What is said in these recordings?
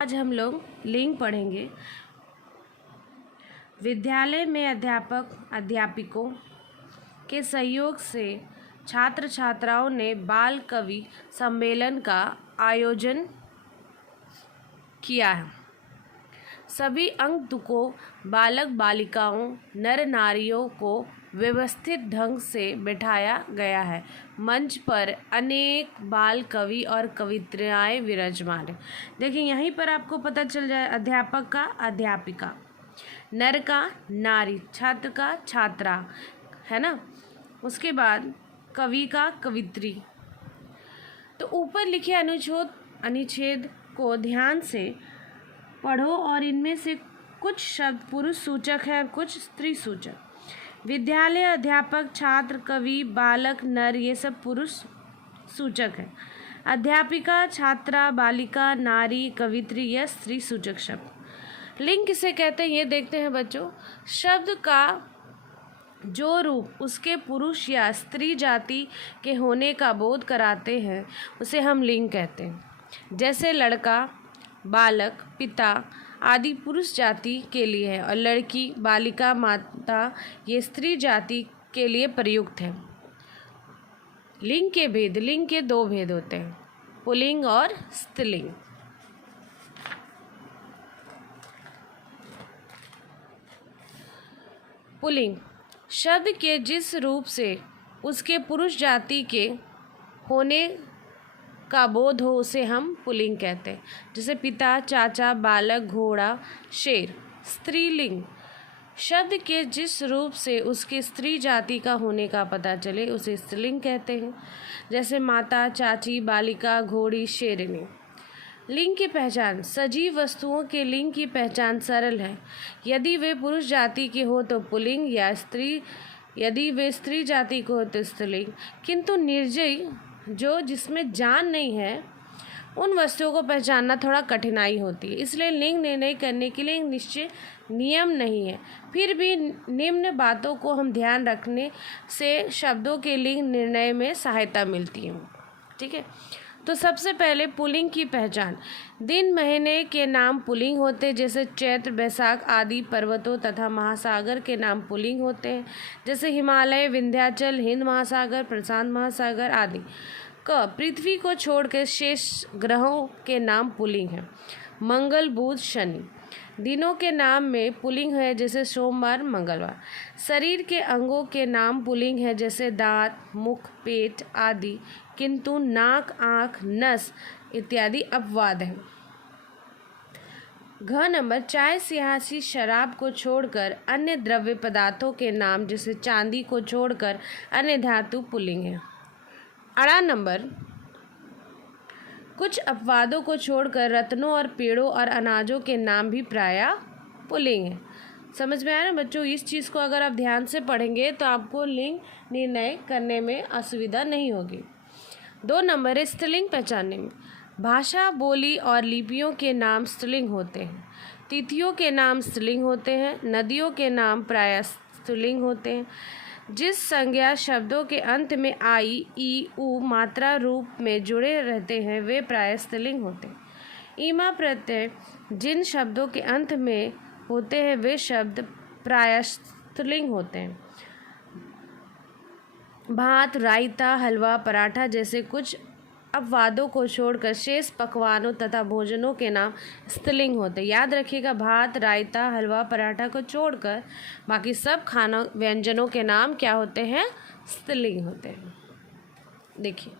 आज हम लोग लिंग पढ़ेंगे। विद्यालय में अध्यापक अध्यापिकों के सहयोग से छात्र छात्राओं ने बाल कवि सम्मेलन का आयोजन किया है। सभी अंगतुकों बालक बालिकाओं नर नारियों को व्यवस्थित ढंग से बैठाया गया है। मंच पर अनेक बाल कवि और कवित्राएं विराजमान हैं। देखिए यहीं पर आपको पता चल जाए, अध्यापक का अध्यापिका, नर का नारी, छात्र का छात्रा, है ना। उसके बाद कवि का कवित्री। तो ऊपर लिखे अनुच्छेद को ध्यान से पढ़ो और इनमें से कुछ शब्द पुरुष सूचक है, कुछ स्त्री सूचक। विद्यालय अध्यापक छात्र कवि बालक नर ये सब पुरुष सूचक है। अध्यापिका छात्रा बालिका नारी कवित्री यह स्त्री सूचक शब्द। लिंग किसे कहते हैं ये देखते हैं बच्चों। शब्द का जो रूप उसके पुरुष या स्त्री जाति के होने का बोध कराते हैं उसे हम लिंग कहते हैं। जैसे लड़का बालक पिता आदि पुरुष जाति के लिए है और लड़की बालिका माता ये स्त्री जाति के लिए प्रयुक्त है। लिंग के भेद। लिंग के दो भेद होते हैं, पुल्लिंग और स्त्रीलिंग। पुल्लिंग शब्द के जिस रूप से उसके पुरुष जाति के होने का बोध हो उसे हम पुल्लिंग कहते हैं। जैसे पिता चाचा बालक घोड़ा शेर। स्त्रीलिंग शब्द के जिस रूप से उसके स्त्री जाति का होने का पता चले उसे स्त्रीलिंग कहते हैं। जैसे माता चाची बालिका घोड़ी शेरनी। लिंग की पहचान। सजीव वस्तुओं के लिंग की पहचान सरल है। यदि वे पुरुष जाति के हो तो पुल्लिंग या स्त्री, यदि वे स्त्री जाति को हो तो स्त्रीलिंग। किंतु निर्जीव जो जिसमें जान नहीं है उन वस्तुओं को पहचानना थोड़ा कठिनाई होती है, इसलिए लिंग निर्णय करने के लिए निश्चित नियम नहीं है। फिर भी निम्न बातों को हम ध्यान रखने से शब्दों के लिंग निर्णय में सहायता मिलती है। ठीक है, तो सबसे पहले पुल्लिंग की पहचान। दिन महीने के नाम पुल्लिंग होते हैं, जैसे चैत्र बैसाख आदि। पर्वतों तथा महासागर के नाम पुल्लिंग होते हैं, जैसे हिमालय विंध्याचल हिंद महासागर प्रशांत महासागर आदि। पृथ्वी को छोड़कर शेष ग्रहों के नाम पुल्लिंग हैं, मंगल बुध शनि। दिनों के नाम में पुल्लिंग है, जैसे सोमवार मंगलवार। शरीर के अंगों के नाम पुल्लिंग है, जैसे दांत मुख पेट आदि। किंतु नाक आँख नस इत्यादि अपवाद हैं। नंबर चाय सियासी शराब को छोड़कर अन्य द्रव्य पदार्थों के नाम, जैसे चांदी को छोड़कर अन्य धातु पुल्लिंग है। नंबर कुछ अपवादों को छोड़कर रत्नों और पेड़ों और अनाजों के नाम भी प्रायः पुल्लिंग है। समझ में आया ना बच्चों। इस चीज़ को अगर आप ध्यान से पढ़ेंगे तो आपको लिंग निर्णय करने में असुविधा नहीं होगी। 2 नंबर है स्त्रीलिंग पहचानने में। भाषा बोली और लिपियों के नाम स्त्रीलिंग होते हैं। तिथियों के नाम स्त्रीलिंग होते हैं। नदियों के नाम प्रायः स्त्रीलिंग होते हैं। जिस संज्ञा शब्दों के अंत में आई ई उ मात्रा रूप में जुड़े रहते हैं वे प्रायः स्त्रीलिंग होते हैं। ईमा प्रत्यय जिन शब्दों के अंत में होते हैं वे शब्द प्रायः स्त्रीलिंग होते हैं। भात रायता हलवा पराठा जैसे कुछ अपवादों को छोड़कर शेष पकवानों तथा भोजनों के नाम स्त्रीलिंग होते हैं। याद रखिएगा, भात रायता हलवा पराठा को छोड़कर बाकी सब खाना व्यंजनों के नाम क्या होते हैं? स्त्रीलिंग होते हैं। देखिए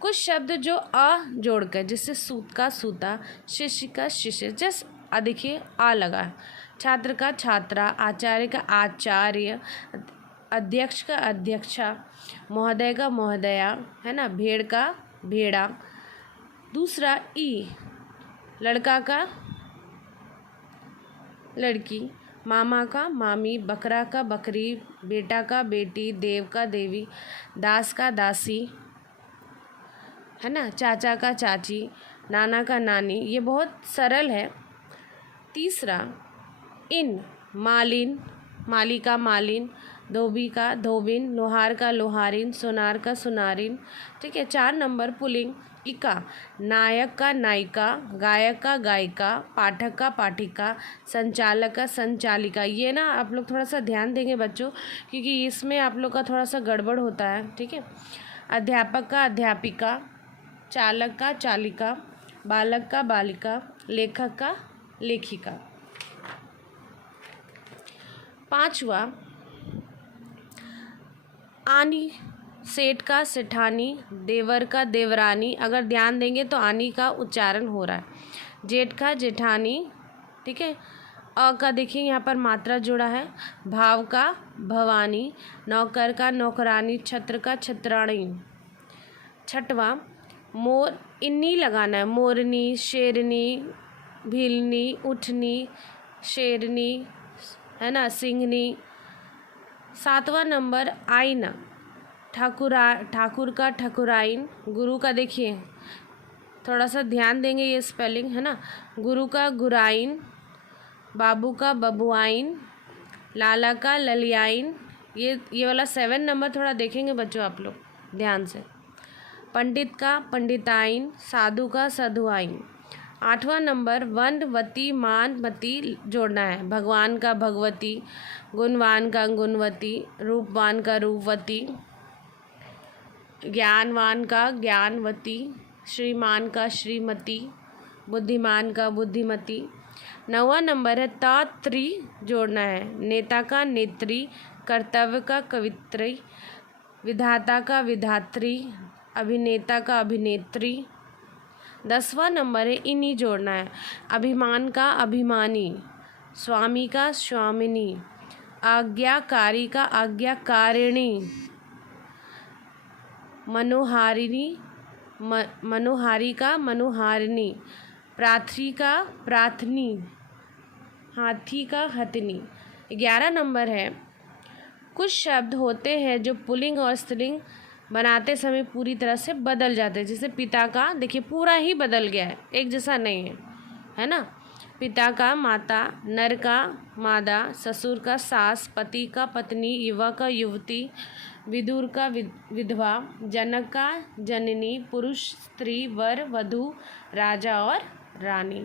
कुछ शब्द जो अ जोड़कर, जैसे सूत का सूता, शिष्य का शिष्य, जैसे देखिए आ लगा है। छात्र का छात्रा, आचार्य का आचार्य, अध्यक्ष का अध्यक्षा, महोदय का महोदया, है ना। भेड़ का भेड़ा। दूसरा ई लड़का का लड़की, मामा का मामी, बकरा का बकरी, बेटा का बेटी, देव का देवी, दास का दासी, है ना। चाचा का चाची, नाना का नानी। ये बहुत सरल है। तीसरा इन मालिन, मालिका मालिन, धोबी का धोबिन, लोहार का लोहारिन, सोनार का सुनारिन। ठीक है। 4 नंबर पुल्लिंग इका, नायक का नायिका, गायक का गायिका, पाठक का पाठिका, संचालक का संचालिका। ये ना आप लोग थोड़ा सा ध्यान देंगे बच्चों, क्योंकि इसमें आप लोग का थोड़ा सा गड़बड़ होता है। ठीक है। अध्यापक का अध्यापिका, चालक का चालिका, बालक का बालिका, लेखक का लेखिका। 5वां आनी, सेठ का सेठानी, देवर का देवरानी। अगर ध्यान देंगे तो आनी का उच्चारण हो रहा है। जेठ का जेठानी। ठीक है। अ का देखिए यहाँ पर मात्रा जुड़ा है। भाव का भवानी, नौकर का नौकरानी, छत्र का छत्राणी। 6वां मोर, इन्नी लगाना है। मोरनी, शेरनी, भीलनी, उठनी, शेरनी, है ना, सिंहनी। 7वां नंबर आईना, ठाकुर का ठकुराइन, गुरु का देखिए थोड़ा सा ध्यान देंगे, ये स्पेलिंग है ना। गुरु का गुराइन, बाबू का बबुआइन, लाला का ललियाइन। ये वाला 7 नंबर थोड़ा देखेंगे बच्चों आप लोग ध्यान से। पंडित का पंडिताइन, साधु का साधुआइन। 8वां नंबर वनवती, मानमती जोड़ना है। भगवान का भगवती, गुणवान का गुणवती, रूपवान का रूपवती, ज्ञानवान का ज्ञानवती, श्रीमान का श्रीमती, बुद्धिमान का बुद्धिमती। 9वां नंबर है त्री जोड़ना है। नेता का नेत्री, कर्तव्य का कवित्री, विधाता का विधात्री, अभिनेता का अभिनेत्री। 10वां नंबर है इन्हीं जोड़ना है। अभिमान का अभिमानी, स्वामी का स्वामिनी, आज्ञाकारी का आज्ञाकारिणी, मनोहारी का मनोहारिणी, प्रार्थी का प्रार्थनी, हाथी का हथनी। 11 नंबर है कुछ शब्द होते हैं जो पुल्लिंग और स्त्रीलिंग बनाते समय पूरी तरह से बदल जाते हैं। जैसे पिता का देखिए पूरा ही बदल गया है, एक जैसा नहीं है ना। पिता का माता, नर का मादा, ससुर का सास, पति का पत्नी, युवा का युवती, विदुर का विधवा, जनक का जननी, पुरुष स्त्री, वर वधू, राजा और रानी।